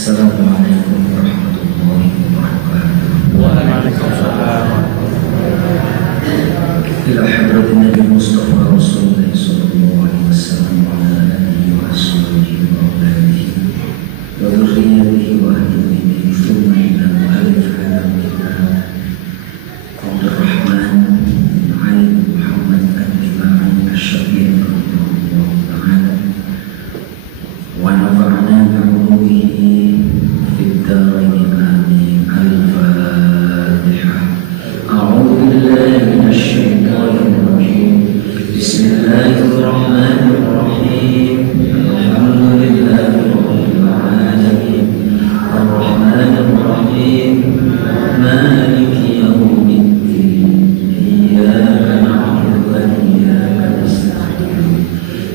Assalamualaikum warahmatullahi wabarakatuh. Waalaikumsalam. Ila hadratin Nabi Mustafa Rasulullah sallallahu alaihi wasallam wa ala alihi wa ashabihi wa auladihi wa dhurriyyatihi wa ahli baitihi thumma ila mu'allif hadha al-kitab Abdurrahman bin Ali bin Muhammad al-Imam al-Syafi'i rahimahullah ta'ala wa nafa'ana bi'ulumihi fid darain amin. Al-Fatihah. A'udzu billahi minasy syaithanir rajim. Bismillahirrahmanirrahim. Alhamdulillahi rabbil alamin. Ar-Rahmanir Rahim. Maliki yaumiddin. Iyyaka na'budu wa iyyaka nasta'in.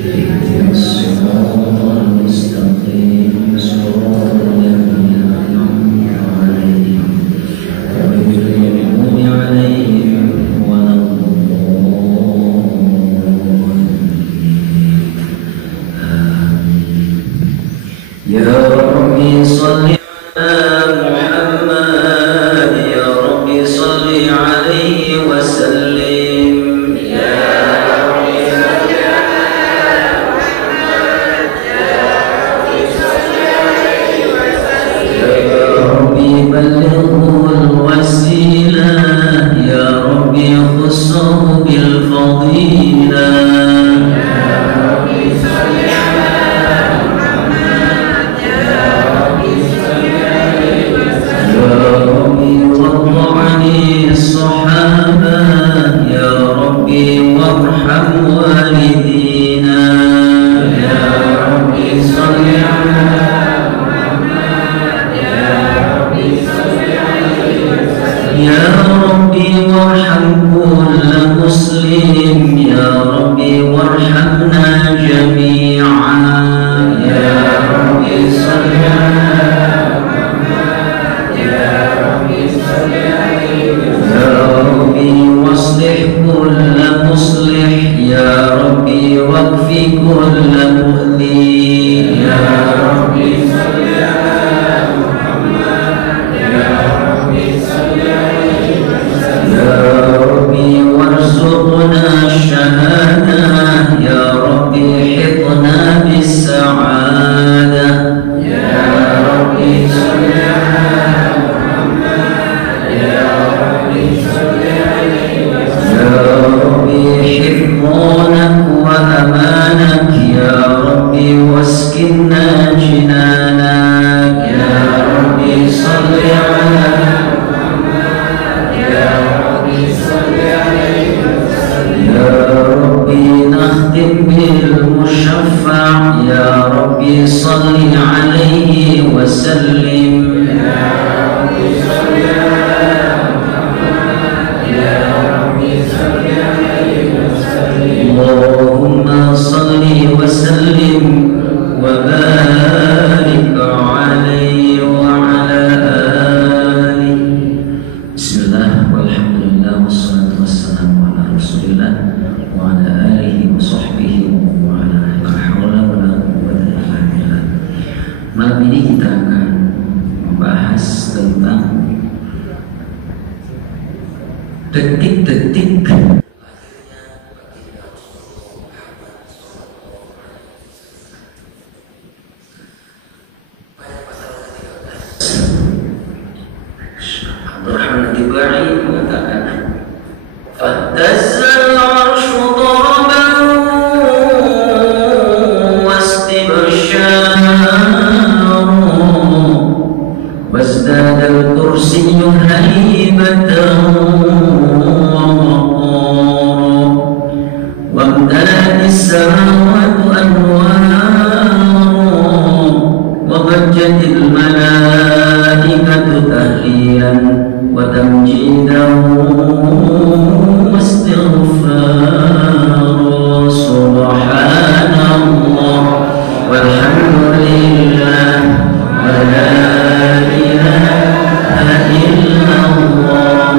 Ihdinas siratal mustaqim. Siratal ladzina an'amta 'alaihim ghairil maghdubi 'alaihim waladdallin. Amin. Ya Rabbi shalli ala Muhammad, ya Rabbi shalli alaihi wa sallim. Ya Rabbi shalli ala Muhammad, ya Rabbi shalli alaihi wa sallim. Ya Rabbi ballighul wasilah, ya Rabbi khussahu bil fadilah. الصحابة يا ربي وارحم والدينا. يا ربي صل على محمد، يا ربي صل عليه وسلم. يا ربي وارحم كل مسلم، يا ربي وارحمنا جميعا. يا ربي صل على واصلح كل مصلح، يا ربي واكفي كل مؤذي. يا ربي صل على محمد، يا ربي صل عليه وسلم. يا ربي وارزقنا الشهادة، يا ربي حطنا بالسعادة. يا ربي صل على محمد، يا ربي صل عليه وسلم. يا ربي حفظانك وأمانك، يا ربي واسكننا جنانك. يا ربي صل على محمد، يا ربي صل عليه وسلم. يا ربي نختم بالمشفع، يا ربي صل عليه وسلم. يا ربي صل على محمد، يا ربي صل عليه وسلم. اللهم صل وسلم وبارك عليه وعلى آله. بسم الله والحمد لله والصلاة والسلام على رسول الله وعلى آله وصحبه ومن والاه. لا حول ولا قوة إلا بالله. Malam ini kita akan membahas tentang detik-detik Abdurrahman Tibai mengatakan Fattazzal arshu daraban wastibsharan wazdada al-kursiyyu haybatan وامتلأت السماوات أنوارا وضجت الملائكة تهليلا وتمجيدا واستغفارا. سبحان الله والحمد لله ولا إله إلا الله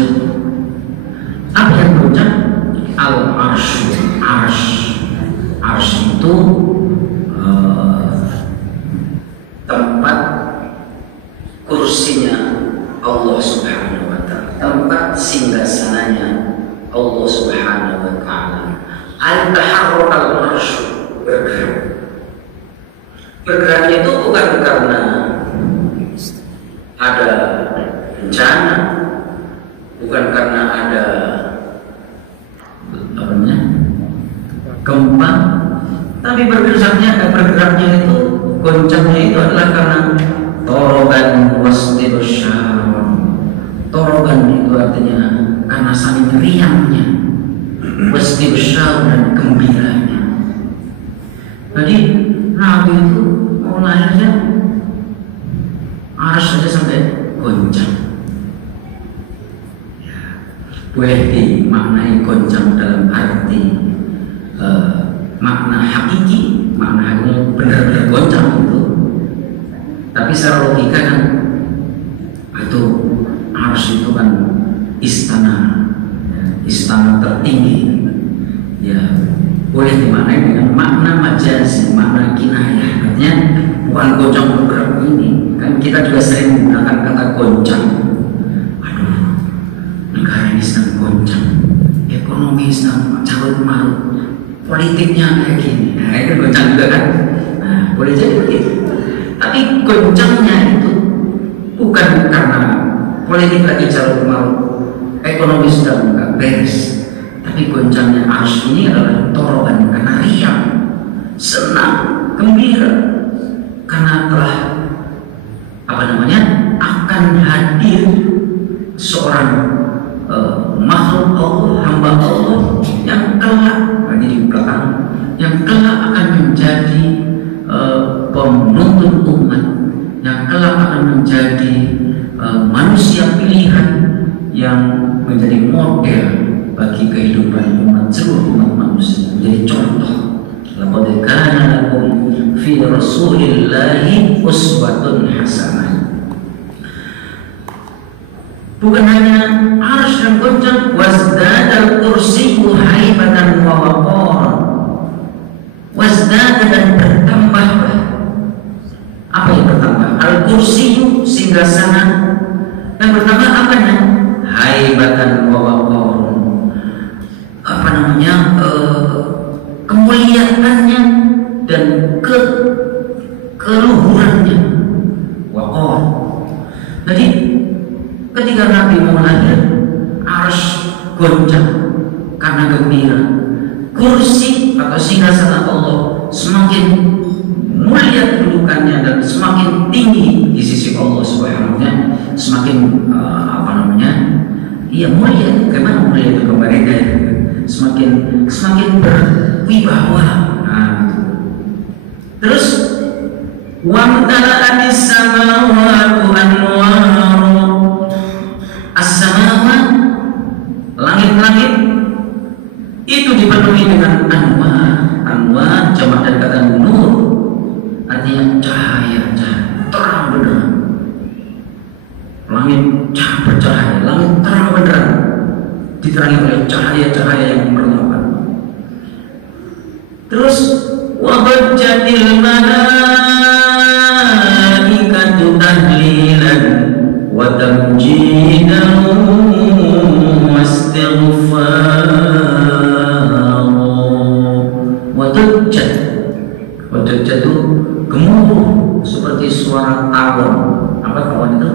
goncang. Apa yang goncang? Al-arsy. Arsy itu tempat kursinya Allah Subhanahu wa Ta'ala, tempat singgasananya Allah Subhanahu wa Ta'ala. Al-taharruk al-arsy, bergerak itu bukan karena ada bencana, bukan karena ada gempa, tapi bergeraknya itu, goncangnya itu adalah karena toroban wastirsyar. Toroban itu artinya karena saling riangnya, wastirsyar dan gembiranya. Jadi Nabi itu mau lahirnya harus saja sampai goncang. Boleh dimaknai goncang dalam arti makna hakiki, maknanya benar-benar goncang itu. Tapi secara logika kan itu arsy itu kan istana tertinggi. Ya boleh dimaknai dengan makna majazi, makna kinayah. Artinya bukan goncang bergerak ini. Kan kita juga sering menggunakan kata goncang. Aduh, negara ini sedang goncang, ekonomi sedang carut marut, politiknya kayak gini. Nah, itu goncang juga kan? Nah, boleh jadi begitu. Tapi goncangnya itu bukan karena politik lagi carut marut, ekonomi sedang nggak beres. Tapi goncangnya arsy ini adalah toroban karena riang, senang, gembira, karena telah akan hadir seorang makhluk Allah, hamba Allah yang kelak, di belakang, yang kelak akan menjadi penuntut umat, yang kelak akan menjadi manusia pilihan yang menjadi model bagi kehidupan seluruh umat manusia, menjadi contoh. Laqad kana lakum fi Rasulillahi uswatun hasanah. Bukan hanya arsy yang goncang, wazdadal kursiyyu haibatan wa waqaran. Wazdada dan bertambah. Apa yang bertambah? Al-kursiyyu singgasana, dan bertambah apanya? Haibatan wa waqaran. Kemuliaannya dan keluhurannya. Waqar. Jadi ketika Nabi mau lahir, arsy goncang karena gembira. Kursi atau singgasana Allah semakin mulia kedudukannya dan semakin tinggi di sisi Allah Subhanahu wa Ta'ala, semakin mulia. Gimana mulia itu kemarin ya? Semakin berwibawa. Terus wamtala'atis samawati anwar. As-samawat, langit-langit itu dipenuhi dengan anwar jamak dari kata nur, artinya cahaya, terang benderang. Langit bercahaya, langit terang benderang, diterangi oleh cahaya-cahaya yang berlimpah. Terus wabajjatil malaikatu tahlilan wa tamjidan wa istighfaran. Wadujjat itu gemuruh seperti suara tawon. Apa tawon itu?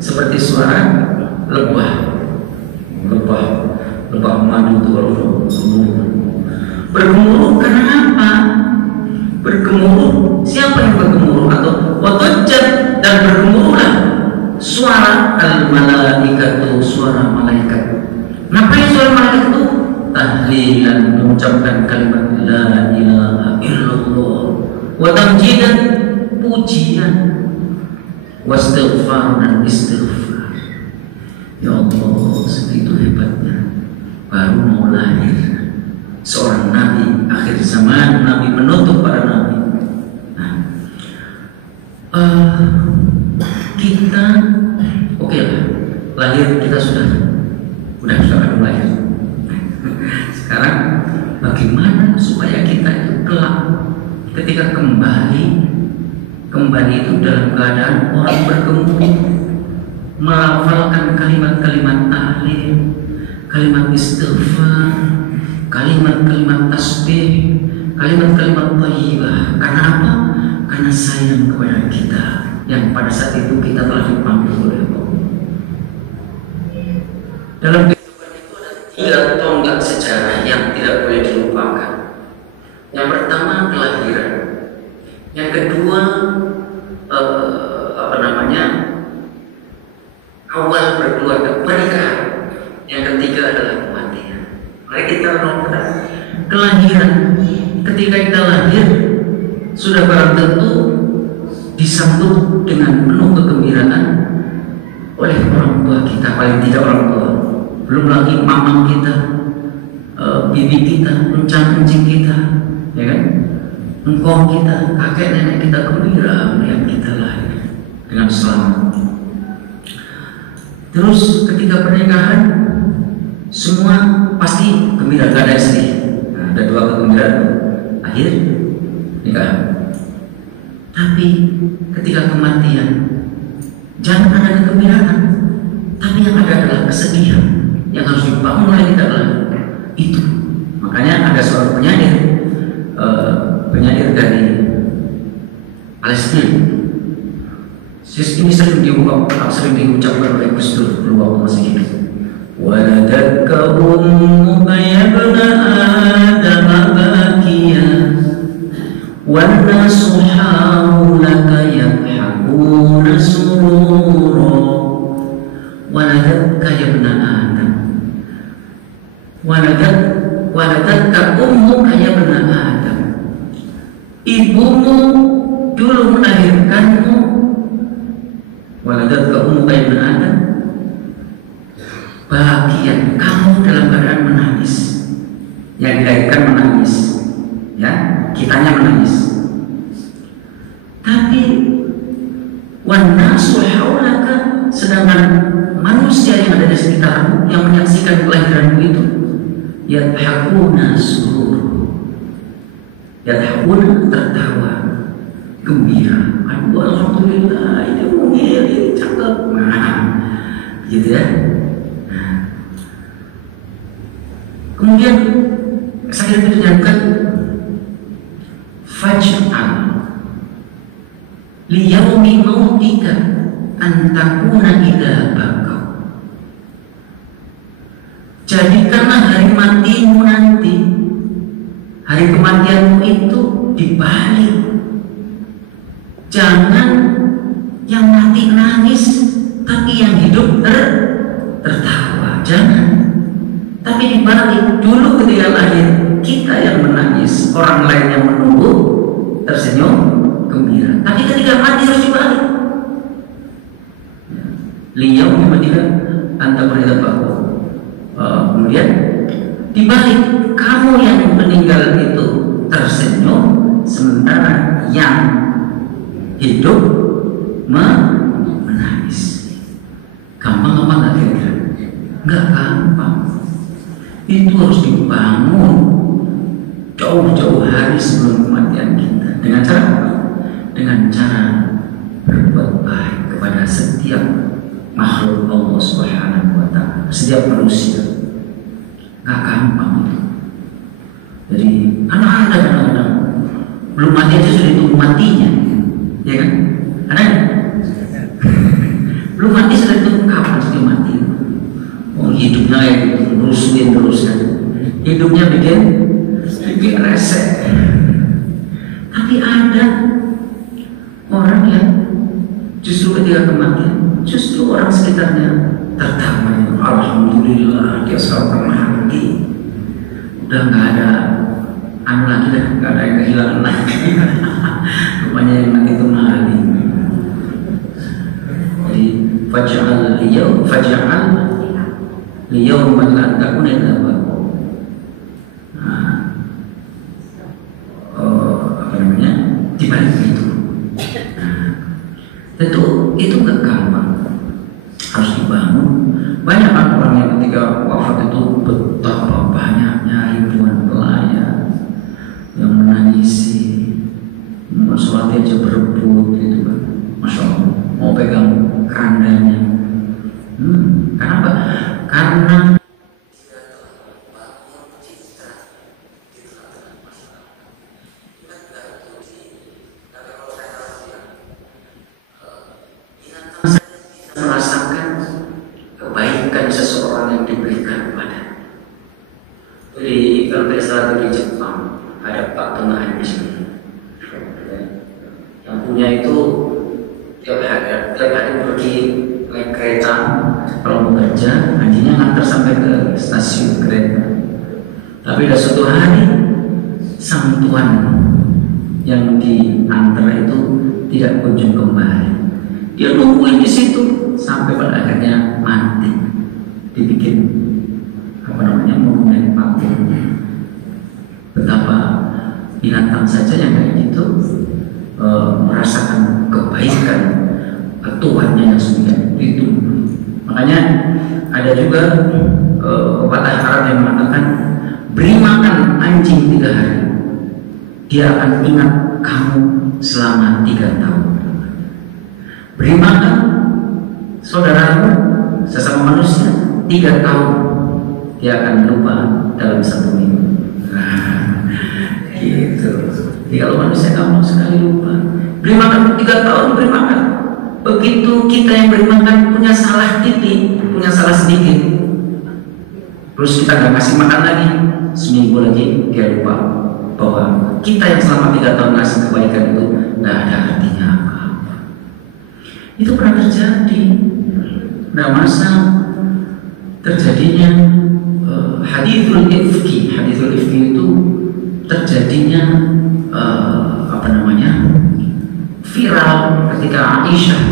Seperti suara lebah madu itu bergemuruh. Karena apa? Bergemuruh, siapa yang bergemuruh? Atau wadujjat, dan bergemuruhlah suara al-malaikatu, suara malaikat. Ngapain suara malaikat itu? Tahlilan, mengucapkan kalimat la ilaha illallah, wa tamjidan, pujian, wa istighfar, dan istighfar. Ya Allah, segitu hebatnya. Baru mau lahir seorang nabi akhir zaman, nabi penutup para nabi. Kita oke lah, lahir kita sudah bagaimana supaya kita itu kelak ketika kembali itu dalam keadaan orang bergemuruh melafalkan kalimat-kalimat tahlil, kalimat istighfar, kalimat-kalimat tasbih, kalimat-kalimat thayyibah. Karena apa? Karena sayang kepada kita yang pada saat itu kita telah dipanggil oleh Allah. Dalam kehidupan itu ada 3 tonggak sejarah yang tidak boleh dilupakan. Yang pertama kelahiran, yang kedua awal berkeluarga pernikahan, yang ketiga adalah kematian. Mari kita renungkan kelahiran. Ketika kita lahir sudah barang tentu disambut dengan penuh kegembiraan oleh orang tua kita, paling tidak orang tua, belum lagi mamang kita, bibi kita, encang-encing kita, ya kan, engkong kita, kakek nenek kita gembira melihat kita lahir dengan selamat. Terus ketika pernikahan semua pasti gembira, gak ada sedih. Nah, ada 2 kegembiraan akhir nikah. Tapi ketika kematian jangan ada kegembiraan, tapi yang ada adalah kesedihan yang harus dibangun oleh kita itu. Makanya ada seorang penyair dari Palestina. Ini sering diucapkan oleh Gus Dur dulu waktu masih hidup. Waladatka ummuka ya ibna Adam bakiya wan nasu haulaka yadhakuna surura. Waladatka ya ibna Adam, waladatka ummuka ya ibna Adam, ibumu dulu melahirkanmu. Waladatka ummuka ya ibna Adam, bahagia kamu dalam keadaan menangis. Yang dilahirkan menangis, ya, kitanya menangis. Tapi wanasu haulaka, sedangkan manusia yang ada di sekitarmu yang menyaksikan kelahiranmu itu yadhakuna surur, yadhakuna tertawa gembira. Aduh, alhamdulillah, ini mungil, ini cakep, nah, gitu ya. Nah, kemudian saya terjangkat faj'al liyaumi mautika antakuna idha bakau. Jadikanlah hari matimu nanti, hari kematianmu itu dibalik. Jangan yang mati nangis, tapi yang hidup tertawa. Jangan. Tapi dibalik, dulu ketika lahir kita yang menangis, orang lain yang menunggu tersenyum gembira. Tapi ketika mati harus dibalik. Liyau tidak anta beritahu. Kemudian dibalik, kamu yang meninggal itu tersenyum, sementara yang hidup menangis. Gampang apa nggak kira-kira? Nggak gampang. Itu harus dibangun jauh-jauh hari sebelum kematian kita. Dengan cara apa? Dengan cara berbuat baik kepada setiap makhluk Allah Subhanahu wa Ta'ala, setiap manusia. Nggak gampang itu. Jadi anak-anak kadang-kadang belum mati aja sudah ditunggu matinya, ya kan? Ada? Belum mati sudah ditunggu kapan sudah mati. Oh, hidupnya kayak gitu, merusuhin terus kan. Hidupnya bikin resek. Tapi ada orang yang justru ketika kematian, justru orang sekitarnya tertawa. Alhamdulillah, dia sekarang mati. Udah nggak ada anu lagi, nggak ada yang kehilangan lagi. Rupanya yang mati itu mati. Jadi faj'al liyau man takuna illa baqo. Apa namanya? Dibalik itu. Tentu itu nggak gampang, harus dibangun. Banyak orang yang ketika wafat itu betapa banyaknya ribuan pelayan, lagi di Jepang, ada Pak Tengah di sini. Yang punya itu tiap hari pergi naik kereta, kalau mau kerja, anjingnya ngantar sampai ke stasiun kereta. Tapi ada suatu hari, sang tuan yang diantar itu tidak kunjung kembali. Dia nungguin di situ sampai pada akhirnya mati, dibikin monumen patung. Betapa binatang saja yang kayak gitu merasakan kebaikan tuannya yang sudah ditunggu. Makanya ada juga pepatah Arab yang mengatakan, beri makan anjing 3 hari, dia akan ingat kamu selama 3 tahun. Beri makan saudaramu sesama manusia 3 tahun, dia akan lupa dalam 1 minggu. Gitu. Jadi kalau manusia gampang sekali lupa. Beri makan 3 tahun, beri makan. Begitu kita yang beri makan punya salah titik, punya salah sedikit, terus kita nggak kasih makan lagi, seminggu lagi dia lupa bahwa kita yang selama 3 tahun ngasih kebaikan itu nggak ada artinya apa-apa. Itu pernah terjadi. Nah, masa terjadinya hadithul ifki itu terjadinya viral ketika Aisyah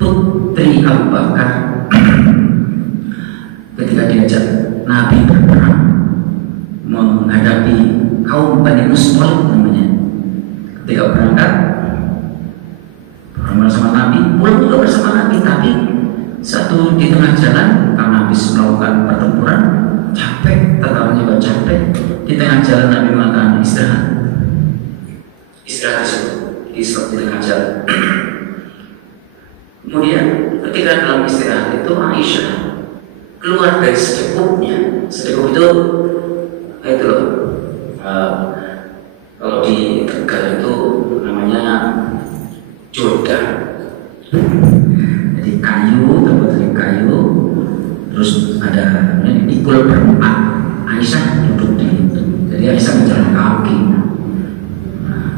putri Abu Bakar ketika diajak Nabi berperang menghadapi kaum Bani Mustalik namanya. Ketika berangkat bersama Nabi, pulang juga bersama Nabi, tapi satu di tengah jalan karena habis melakukan pertempuran capek, tertawanya juga capek. Di tengah jalan Nabi mengatakan istirahat di tengah jalan. Kemudian ketika dalam istirahat itu Aisyah keluar dari secukupnya. Secukup itu loh, kalau di Tegal itu namanya jodan. Jadi kayu, terbuat dari kayu, terus ada pikul berempat. Aisyah duduk di itu. Jadi Aisyah berjalan kaki.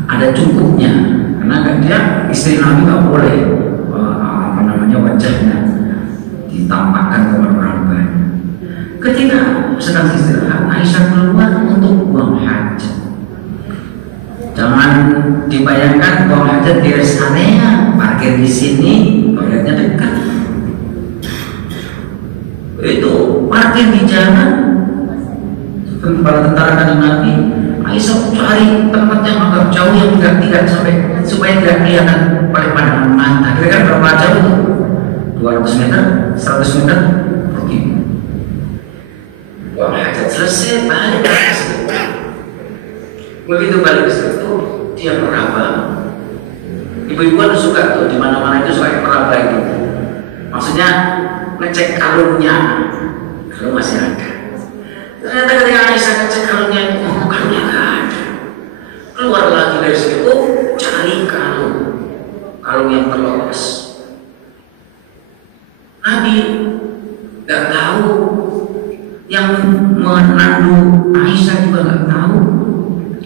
Ada cukupnya, karena dia istri Nabi nggak boleh wajahnya ditampakkan kepada orang banyak. Ketika sedang istirahat, Aisyah keluar untuk buang hajat. Jangan dibayangkan buang hajat di rest area, parkir di sini, toiletnya dekat. Itu parkir di jalan. Kepala tentara kanjeng Nabi, Aisyah cari tempat yang agak jauh yang tidak sampai supaya tidak kelihatan oleh pandangan mata. Kira-kira berapa jauh itu? 200 meter, 100 meter, pergi. Buang hajat selesai, balik ke situ. Begitu balik ke situ, dia meraba. Ibu-ibu ada suka tuh, di mana-mana itu suka meraba itu. Maksudnya ngecek kalungnya, kalau masih ada. Ternyata ketika Aisyah ngecek kalungnya itu, kalungnya nggak ada. Keluar lagi dari situ, cari kalung yang terlepas. Nabi nggak tahu, yang menandu Aisyah juga nggak tahu,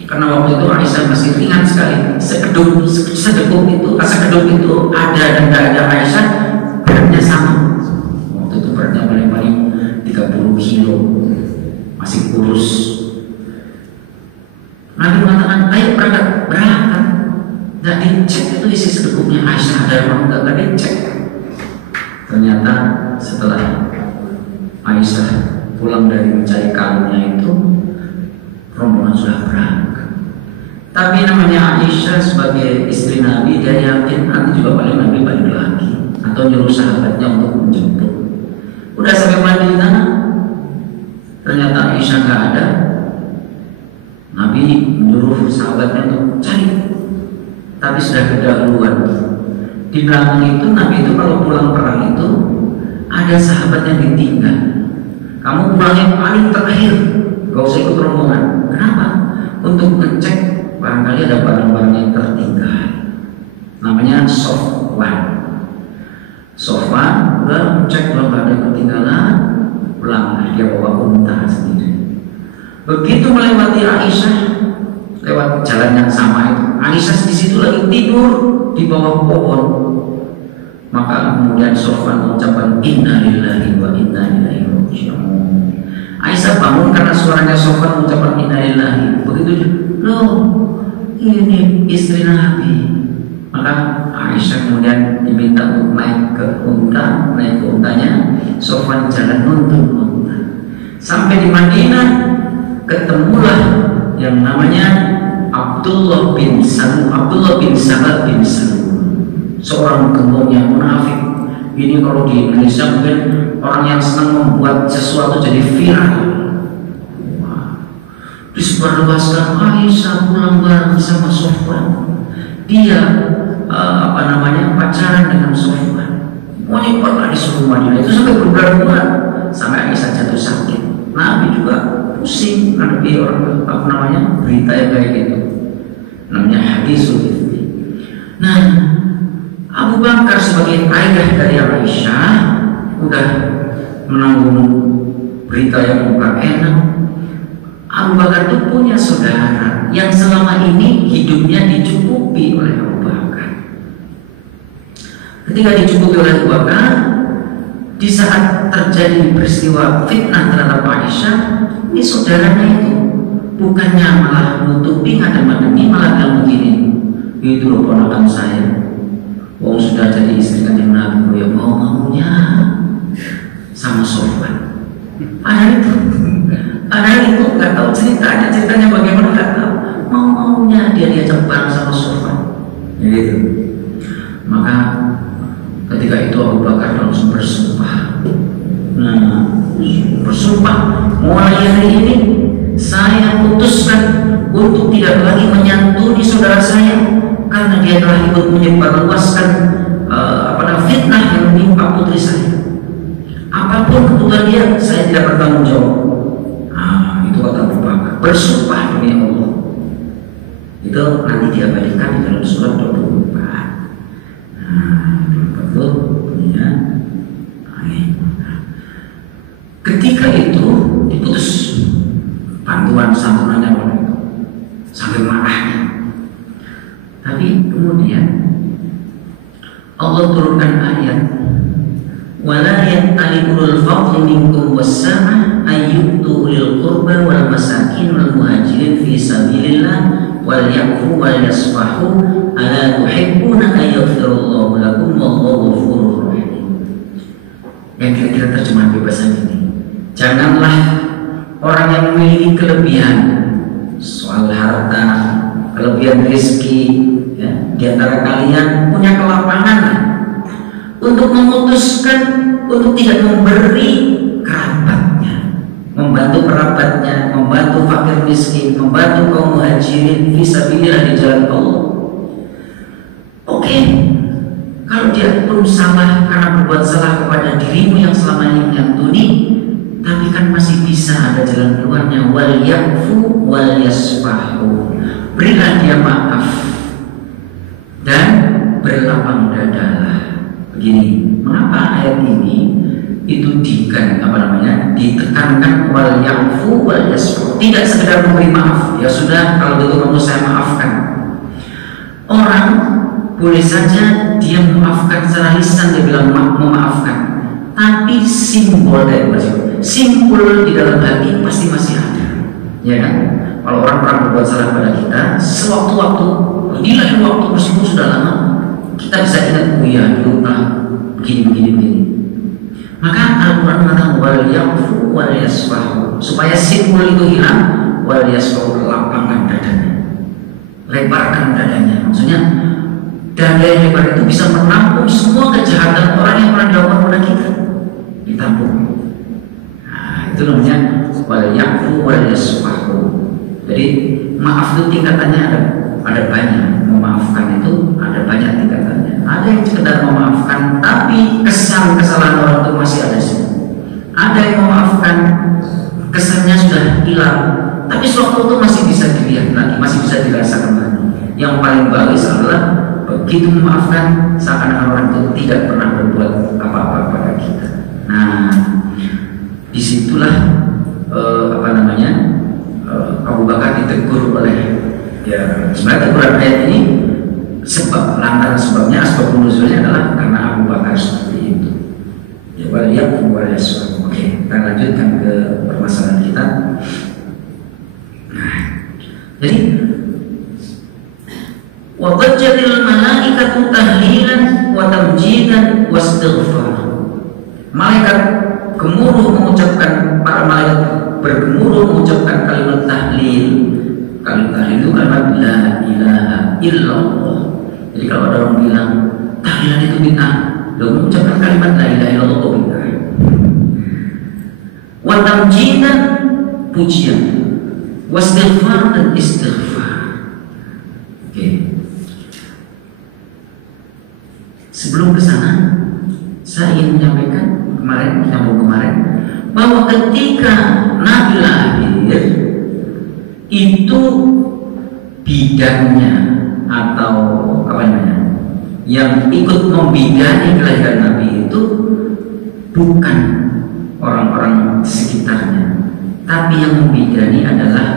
karena waktu itu Aisyah masih ringan sekali. Sekeduk itu ada dan nggak ada Aisyah beratnya sama. Waktu itu beratnya paling 30 kilo, masih kurus. Nabi mengatakan, ayo berangkat. Nggak dicek itu isi sedekupnya Aisyah ada yang nggak dicek. Ternyata setelah Aisyah pulang dari mencari kalungnya itu, rombongan sudah berangkat. Tapi namanya Aisyah sebagai istri Nabi, dia yakin nanti juga paling Nabi balik lagi atau nyuruh sahabatnya untuk menjemput. Udah sampai Madinah, ternyata Aisyah nggak ada. Nabi menyuruh sahabatnya untuk cari, tapi sudah kedahuluan. Di belakang itu Nabi itu kalau pulang perang itu ada sahabat yang ditinggal. Kamu pulang yang paling terakhir, gak usah ikut rombongan. Kenapa? Untuk ngecek barangkali ada barang-barang yang tertinggal. Namanya Sofwan. Udah cek kalau gak ada ketinggalan, pulang. Dia bawa unta sendiri. Begitu melewati Aisyah, lewat jalan yang sama itu, Aisyah di situ lagi tidur di bawah pohon. Maka kemudian Sofwan mengucapkan inna lillahi wa inna ilaihi raji'un. Aisyah bangun karena suaranya Sofwan mengucapkan inna lillahi. Begitu, loh, ini istri Nabi. Maka Aisyah kemudian diminta untuk naik ke untanya. Sofwan jalan nuntun unta. Sampai di Madinah, ketemulah yang namanya Abdullah bin Salam bin Salul, seorang gembong yang munafik. Ini kalau di Indonesia mungkin orang yang senang membuat sesuatu jadi viral. Disebarluaskan, Aisyah pulang bareng sama Sofwan. Dia pacaran dengan Sofwan. Pokoknya pernah disuruh Madinah itu sampai berbulan-bulan, sampai Aisyah jatuh sakit. Nabi juga pusing ngadepi orang berita yang kayak gitu. Namanya hadisul ifki. Nah, Abu Bakar sebagai ayah dari Aisyah udah menanggung berita yang bukan enak. Abu Bakar itu punya saudara yang selama ini hidupnya dicukupi oleh Abu Bakar. Ketika dicukupi oleh Abu Bakar, di saat terjadi peristiwa fitnah terhadap Aisyah, ini saudaranya itu bukannya malah nutupi ngadem-ngademi, malah bilang begini, itu loh ponakan saya, wong sudah jadi istri kanjeng Nabi, ya maunya sama Sofwan. Padahal itu nggak tahu ceritanya bagaimana, nggak tahu. Maunya dia diajak bareng sama Sofwan, gitu. Maka ketika itu Abu Bakar langsung bersumpah. Bersumpah, mulai hari ini saya putuskan untuk tidak lagi menyantuni saudara saya karena dia telah ikut menyebarluaskan fitnah yang menimpa putri saya. Apapun keputusan dia, saya tidak bertanggung jawab. Itu kata Abu Bakar. Bersumpah demi Allah. Itu nanti diabadikan di dalam surat 24. Betul, ya. Ketika itu diputus bantuan santunannya sampai marahnya. Tapi kemudian Allah turunkan ayat, wala yattali ulul fadli minkum was-sa'ah ayyutu ulil qurba wal masakin wal muhajirin fi sabilillah wal ya'fu wal yasfahu ala tuhibbuna an yaghfirallahu lakum wallahu ghafurur rahim. Yang kira-kira terjemahan bebasan ini, janganlah orang yang memiliki kelebihan soal harta, kelebihan rezeki, ya, di antara kalian punya kelapangan untuk memutuskan untuk tidak memberi kerabatnya, membantu kerabatnya, membantu fakir miskin, membantu kaum muhajirin fisabilillah di jalan Allah. Oke, kalau dia pun salah karena berbuat salah kepada dirimu yang selama ini menyantuni, tapi kan masih bisa ada jalan keluarnya. Wal yafu wal yasfahu, berilah dia maaf dan berlapang dadalah. Begini, mengapa ayat ini itu ditekankan wal yafu wal yasfahu, tidak sekedar memberi maaf, ya sudah kalau begitu kamu saya maafkan. Orang boleh saja dia memaafkan secara lisan, dia bilang memaafkan, tapi simbol di dalam hati pasti masih ada, ya kan? Kalau orang pernah berbuat salah pada kita, sewaktu-waktu, di lain waktu meskipun sudah lama, kita bisa ingat, oh ya dulu begini. Maka Al-Quran mengatakan wal yafu wal yasfahu, supaya simbol itu hilang. Wal yasfahu, lapangkan dadanya, lebarkan dadanya. Maksudnya dada yang lebar itu bisa menampung semua kejahatan orang yang pernah dilakukan pada kita, ditampung. Itu namanya wal yafu wal yasfahu. Jadi maaf itu tingkatannya ada banyak. Memaafkan itu ada banyak tingkatannya. Ada yang sekedar memaafkan tapi kesalahan orang itu masih ada sih. Ada yang memaafkan, kesannya sudah hilang, tapi suatu itu masih bisa dilihat lagi, masih bisa dirasakan lagi. Yang paling bagus adalah begitu memaafkan seakan-akan orang itu tidak pernah berbuat apa-apa pada kita. Nah, disitulah Abu Bakar ditegur oleh, ya sebenarnya teguran ayat ini sebab lantaran sebabnya asbab nuzulnya adalah karena Abu Bakar seperti itu. Ya waliyakum waliyaswab. Oke, kita lanjutkan ke permasalahan kita. Nah, jadi wa bajjatil malaikatu tahlilan wa tamjidan wa istighfar. Malaikat gemuruh mengucapkan, para malaikat bergemuruh mengucapkan kalimat tahlil. Kalimat tahlil itu kalimat la ilaha illallah. Jadi kalau ada orang bilang tahlilan itu bid'ah, dia mengucapkan kalimat la ilaha illallah itu bid'ah. Wa tamjidan, pujian, wa istighfar, dan istighfar. Oke. Sebelum ke sana, saya ingin menyampaikan kemarin bahwa ketika Nabi lahir itu bidannya atau apa namanya yang ikut membidani kelahiran Nabi itu bukan orang-orang sekitarnya, tapi yang membidani adalah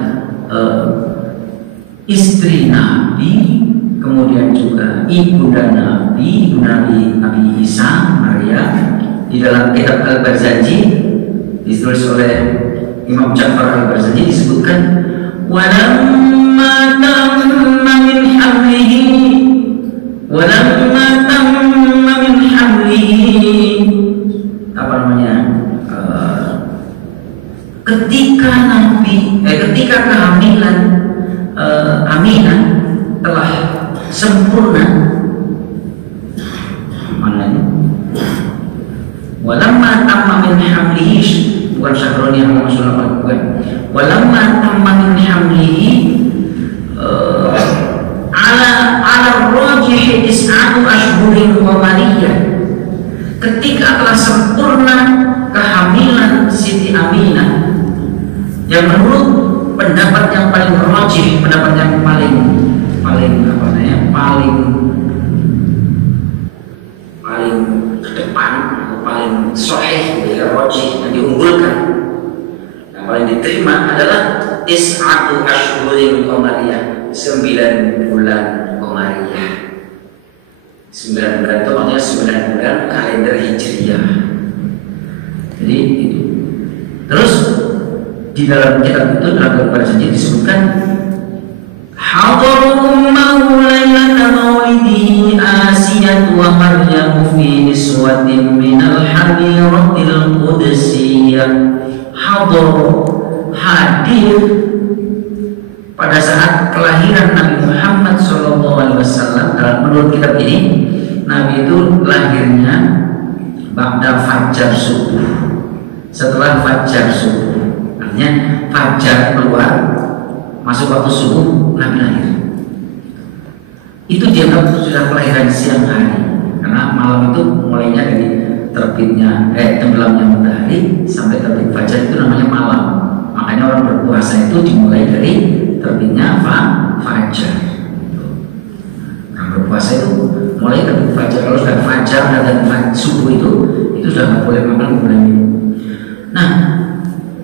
istri Nabi, kemudian juga ibunda Nabi, Nabi Isa, Maria. Di dalam kitab Al-Barzanji ditulis oleh Imam Ja'far Al-Barzanji disebutkan walamma tamma min hamlihi apa namanya ketika kehamilan Aminah telah sempurna, maknanya walamma tamma min hamlihi, bukan syahroni yang maksudnya bukan, walamma tamma min hamlihi ala rajih is'atu ashhurin wa maliyah, ketika telah sempurna kehamilan Siti Aminah, yang menurut pendapat yang paling rajih, pendapat yang paling apa namanya paling ke depan, paling sahih, rajih, yang diunggulkan, yang paling diterima adalah is'atu ashhurin qamariyah, 9 bulan qamariyah. 9 bulan itu maksudnya 9 bulan kalender Hijriyah. Jadi itu. Terus di dalam kitab itu, dalam Al-Barzanji disebutkan hadaru ummahu lailata maulidihi Asiyah wa Maryam fi niswatin minal hadiratil qudsiyah. Hadir pada saat kelahiran Nabi Muhammad SAW. Menurut kitab ini, Nabi itu lahirnya ba'da fajar subuh, setelah fajar subuh. Artinya fajar keluar, masuk waktu subuh, Nabi lahir. Itu dianggap sudah kelahiran siang hari, karena malam itu mulainya dari terbitnya tenggelamnya matahari sampai terbit fajar itu namanya malam. Makanya orang berpuasa itu dimulai dari terbitnya fajar. Orang berpuasa itu mulai terbit fajar. Kalau sudah fajar dan subuh itu sudah nggak boleh makan, nggak boleh minum. Nah,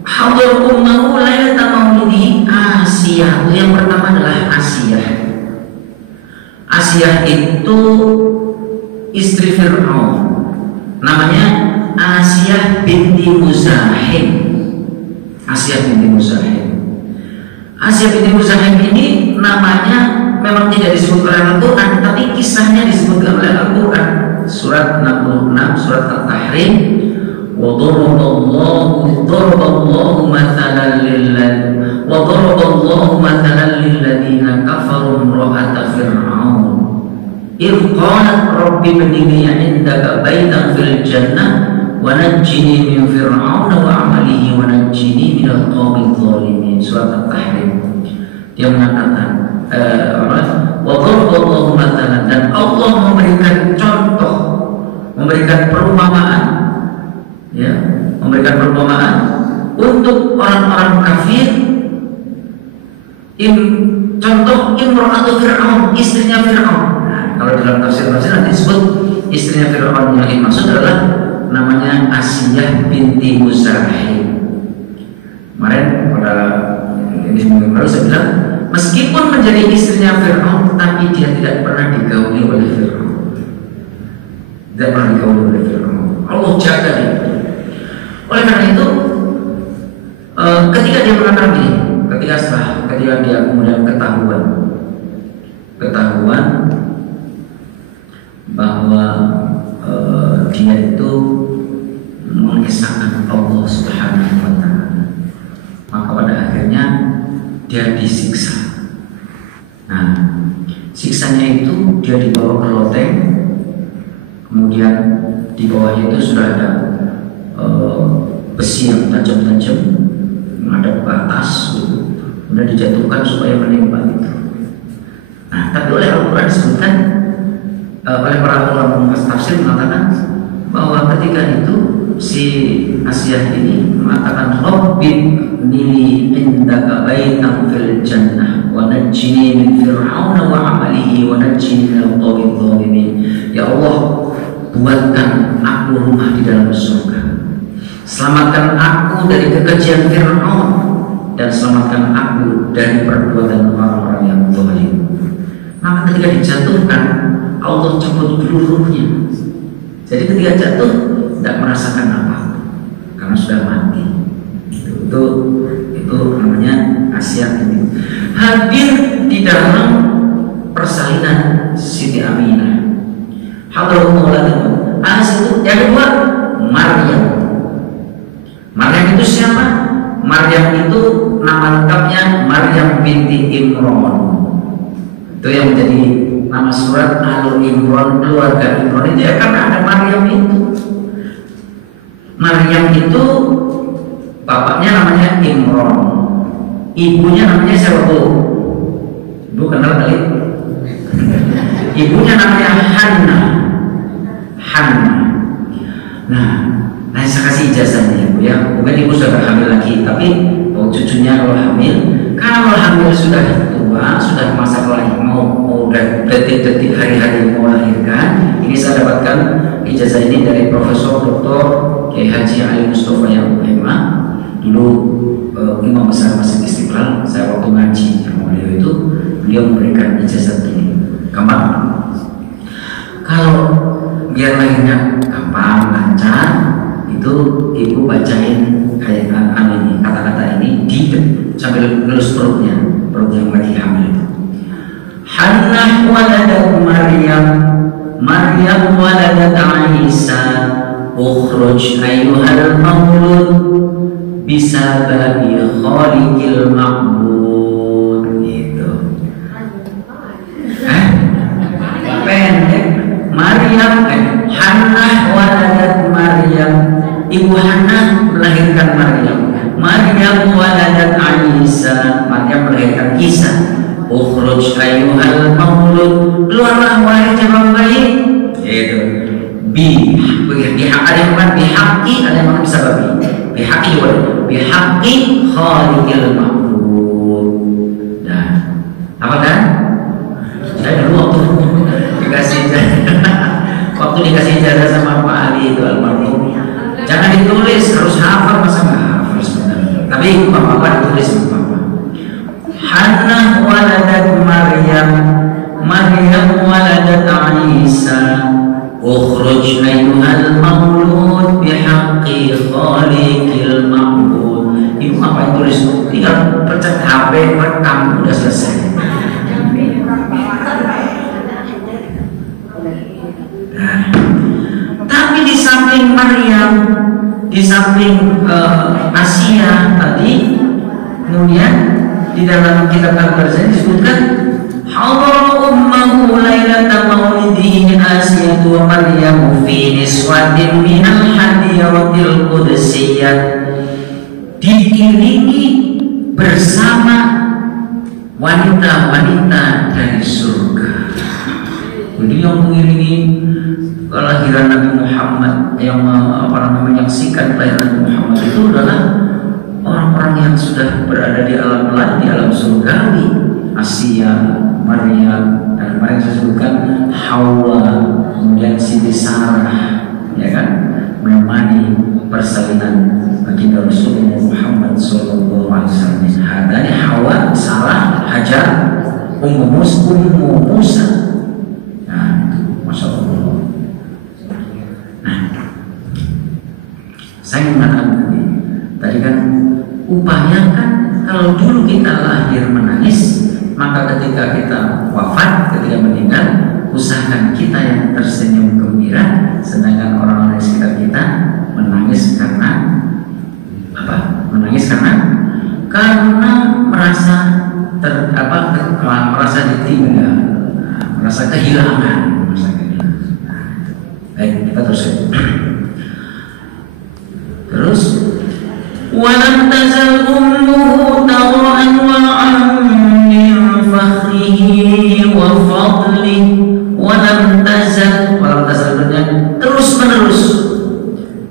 hadir ummahu lailata maulidihi Asiyah. Yang pertama adalah Asiyah. Asiyah itu istri Fir'aun. Namanya Asiyah binti Muzahim. Asiyah binti Muzahim. Asiyah binti Muzahim ini namanya memang tidak disebut oleh Al-Quran, tapi kisahnya disebutkan oleh Al-Quran. Surat 66, surat At-Tahrim. وضرب الله مثلا للذين كفروا امرأة فرعون إذ قالت رب ابن لي عندك بيتا في الجنة ونجني من فرعون وعمله ونجني من القوم الظالمين. Surat At-Tahrim. Dia mengatakan وضرب الله مثلا, dan Allah memberikan contoh, memberikan perumpamaan, ya, memberikan perumpamaan untuk orang-orang kafir. Contoh imra'atu Fir'aun, istrinya Fir'aun. Nah, kalau dalam tafsir nanti disebut istrinya Fir'aun, yang dimaksud adalah namanya Asiyah binti Muzahim. Kemarin pada ini Lalu saya bilang, meskipun menjadi istrinya Fir'aun, tetapi dia tidak pernah digauli oleh Fir'aun. Tidak pernah digauli oleh Fir'aun. Allah jaga dia. Oleh karena itu, ketika dia mengatakan gini, ketika dia kemudian ketahuan bahwa dia itu mengesahkan Allah Subhanahu wa Ta'ala, maka pada akhirnya dia disiksa. Nah, siksanya itu dia dibawa ke loteng, kemudian di bawahnya itu sudah ada besi yang tajam-tajam menghadap ke atas, kemudian dijatuhkan supaya menimpa itu. Nah, tapi oleh Al-Quran disebutkan, oleh para ulama tafsir mengatakan bahwa ketika itu si Asiyah ini mengatakan, Rabbi nili indaka baitan fil jannah wa najjini min fir'auna wa amalihi wa najjini minal qawmi dhalimin. Ya Allah, buatkan aku rumah di dalam surga, selamatkan aku dari kekejian Fir'aun, dan selamatkan aku dari perbuatan orang-orang yang zalim. Maka ketika dijatuhkan, Allah cabut ruhnya. Jadi ketika jatuh tidak merasakan apa, karena sudah mati. Itu namanya Asiyah ini. Hadir di dalam persalinan Siti Aminah. Hadratu Maulana Anas itu. Yang kedua, Maryam. Maryam itu siapa? Maryam itu nama lengkapnya Maryam binti Imran. Itu yang menjadi nama surat Al Imran, keluarga Imran itu ya karena ada Maryam itu. Maryam itu bapaknya namanya Imran, ibunya namanya siapa bu? Ibu kenal kali? Ibunya namanya Hannah. Nah, saya kasih ijazahnya ya bu ya. Mungkin ibu sudah hamil lagi, tapi cucunya kalau hamil, kalau hamil sudah tua, sudah masa mau detik-detik hari-hari mau melahirkan, ini saya dapatkan ijazah ini dari Profesor Dr. Kiai Haji Ali Mustafa yang hebat, dulu Imam Besar Masjid Istiqlal. Saya waktu ngaji sama beliau itu, beliau memberikan ijazah ini gampang. Kalau biar lahirnya gampang lancar, itu ibu bacain kayak ini kata-kata ini di sambil ngelus perut yang lagi hamil itu. Hannah waladat Maryam waladat Isa, ukhruj ayyuhal maulud bisababi khaliqil ma'bud. Gitu. Pendek. Maryam, Hannah waladat Maryam. Ibu Hannah melahirkan Maryam. Maryam waladat Isa. Maryam melahirkan Isa. Ukhruj ayyuhal maulud, keluarlah wahai calon bayi. Itu ada yang makan bihaqi, ada yang makan bisababi. Bihaqi juga, bihaqi khaliqil ma'bud. Nah, apa kan? Saya dulu waktu dikasih ijazah sama Pak Ali itu almarhum, jangan ditulis, harus hafal, masa nggak hafal sebenarnya. Tapi bapak ditulis sama bapak. Hannah waladat Maryam waladat Isa, ukhruj ayyuhal maulud bihaqqi khaliqil ma'bud. Ibu ngapain tulis? Tinggal pencet HP, rekam, udah selesai. Nah, tapi di samping Maryam, di samping Asia tadi, kemudian di dalam kitab Al-Barzani disebutkan hadara ummahu lailata maulidihi Asiyatu wa Maryam fi niswatin minal hadiratil qudsiyah, diiringi bersama wanita-wanita dari surga. Jadi yang mengiringi kelahiran Nabi Muhammad, yang menyaksikan kelahiran Nabi Muhammad itu adalah orang-orang yang sudah berada di alam lain, di alam surgawi. Asia, Maryam, dan kemarin saya sebutkan Hawa, kemudian Siti Sarah, ya kan, menemani persalinan baginda Rasulullah Muhammad SAW. Hadanya Hawa, Ummu Musa. Nah, itu Masya Allah. Nah, saya mengatakan tadi kan, upayakan kalau dulu kita lahir menangis, maka ketika kita wafat, ketika meninggal, usahakan kita yang tersenyum gembira, sedangkan orang-orang di sekitar kita menangis karena apa? Menangis karena merasa merasa ditinggal, merasa kehilangan. Baik, kita terus walam tazal ummuhu taw'an wa 'ammin fakhrihi wa fadlihi walam tazal terus menerus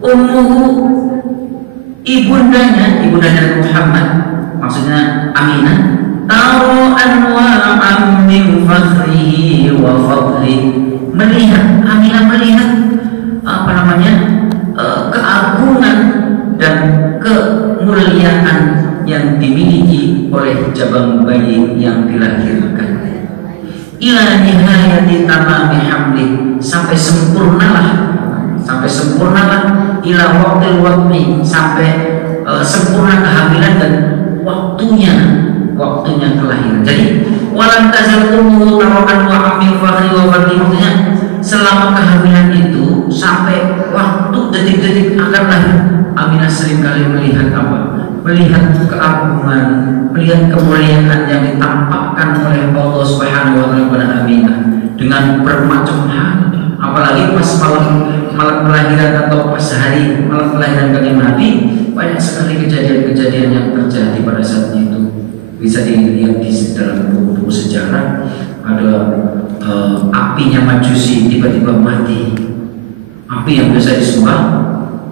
ummuhu, ibundanya Muhammad, maksudnya Aminah, taw'an wa 'ammin fakhrihi wa fadlihi, Aminah melihat keagungan dan kemuliaan yang dimiliki oleh jabang bayi yang dilahirkan. Ila nihayati tamami hamli, sampai sempurnalah ila waqtil waqti, sampai sempurna kehamilan dan waktunya kelahiran. Jadi walam tazal ummuhu taw'an wa 'ammin fakhri wa fadli, maksudnya selama kehamilan itu sampai waktu detik-detik akan lahir, Aminah seringkali melihat keagungan, melihat kemuliaan yang ditampakkan oleh Allah Subhanahu wa taala kepada Aminah dengan bermacam hal. Apalagi pas malam kelahiran atau pas hari malam kelahiran kanjeng Nabi, banyak sekali kejadian-kejadian yang terjadi pada saat itu. Bisa dilihat di dalam buku sejarah, ada apinya Majusi tiba-tiba mati. Api yang biasa disembah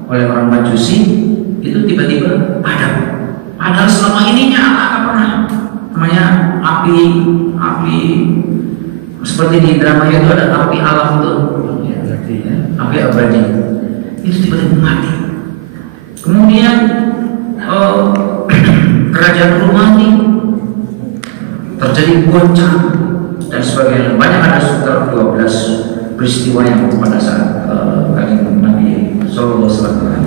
oleh orang Majusi itu tiba-tiba padam. Padahal selama ini nyala, nggak pernah. Namanya api seperti di drama itu ada api alam itu, api abadi. Itu tiba-tiba mati. Kemudian kerajaan Romawi terjadi goncang dan sebagainya. Banyak, ada sekitar 12 peristiwa yang pada saat kanjeng Nabi sallallahu alaihi wasallam.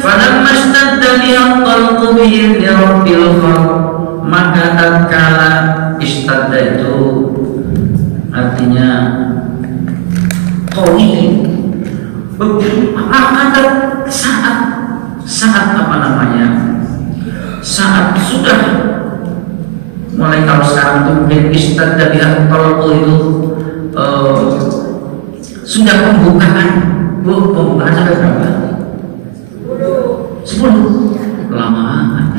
Falamma ishtadda bi'at-talqu bi'idni rabbil khalq, maka tatkala ishtadda itu artinya qawi, maka saat sudah mulai, kalau sekarang itu mungkin ishtadda bi'at-talqu itu sudah pembukaan sampai berapa? 10. Lama amat.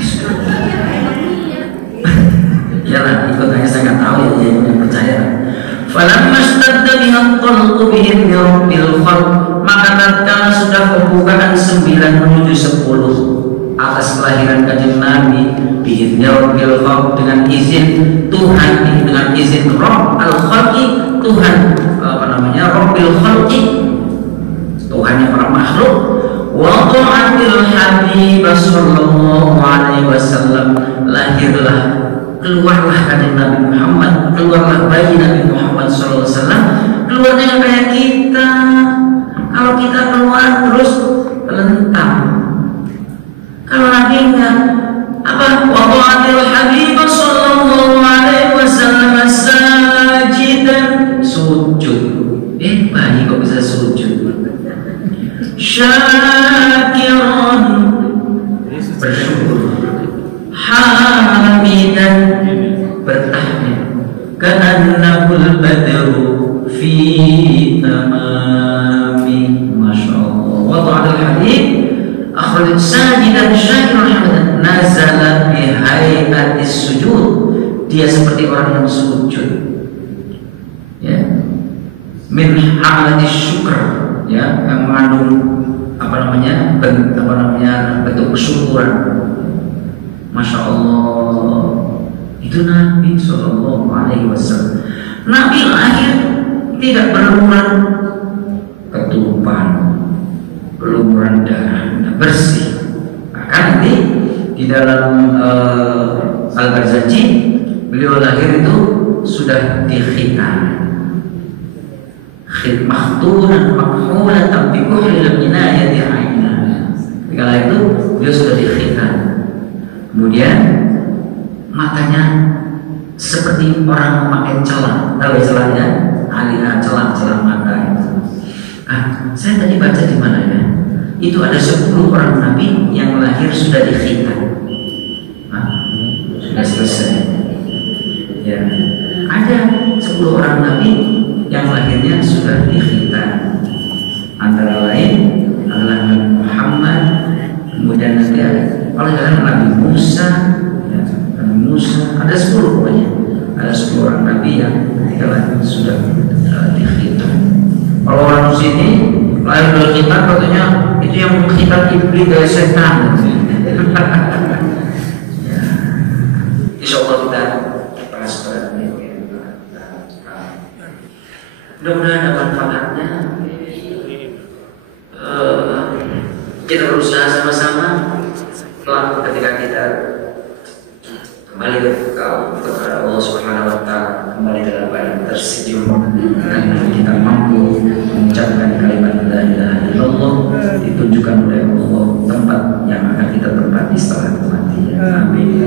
Iyalah, ikut aja, saya nggak tahu ya, yang percaya. Falamma ishtadda bi'at-talqu bi'idni rabbil khalq, maka tatkala sudah pembukaan 9 menuju 10 atas kelahiran kanjeng Nabi, bi'idni rabbil khalq, dengan izin Tuhan, dengan izin Rabb al-Khalqi, Tuhan Rabbil Khalqi, Tuhannya para makhluk. Wa ta'atil Habib sallallahu alaihi wasallam, keluarlah kanjeng Nabi Muhammad, keluarlah bayi Nabi Muhammad sallallahu alaihi wasallam. Keluarnya kayak kita. Kalau kita keluar terus lentang. Kalau Nabi enggak, apa? Wa ta'atil Habib sallallahu alaihi wasallam sajidan, sujud. Bayi kok bisa sujud? Syakiran, bersyukur. Hamidan, bertahmid. Ka'annahul badru fi tamami. Masya Allah. Wa ta'ala hadith akhraj sajidan syakiran hamidan, nazala bihai'atis sujud, dia seperti orang yang sujud, ya, min hamdis syukur, ya, yang mengandung bentuk kesyukuran. Masya Allah, itu Nabi Sallallahu Alaihi Wasallam. Nabi lahir tidak berlumuran keturupan, berlumuran darah, bersih. Bahkan di dalam Al-Barzanji, beliau lahir itu sudah dikhitan. Khidmahtunan makhulatan bi kuhlil inayati aina. Kala itu beliau sudah dikhitan. Kemudian matanya seperti orang memakai celah. Tahu celahnya? Alihah celah mata itu. Saya tadi baca di mana ya? Itu ada 10 orang nabi yang lahir sudah dikhitan. Sudah selesai. Ya. Ada 10 orang nabi yang lahirnya sudah dikhitan. Antara lain adalah Nabi Muhammad, kemudian Nabi Musa, ya, Nabi Musa, ada 10 pokoknya. Ada 10 orang nabi yang ketika lahir sudah dikhitan. Kalau orang sini lahir dari khitan katanya itu yang mengkhitan iblis dari setan. Ya. Insyaallah kita bahas pada ini. Mudah-mudahan ada manfaatnya. Kita berusaha sama-sama ketika kita kembali kepada Allah Subhanahu wa Ta'ala, kembali dalam keadaan tersenyum, dan kita mampu mengucapkan kalimat la ilaha illallah, ditunjukkan oleh Allah tempat yang akan kita tempati setelah kematian. Amin.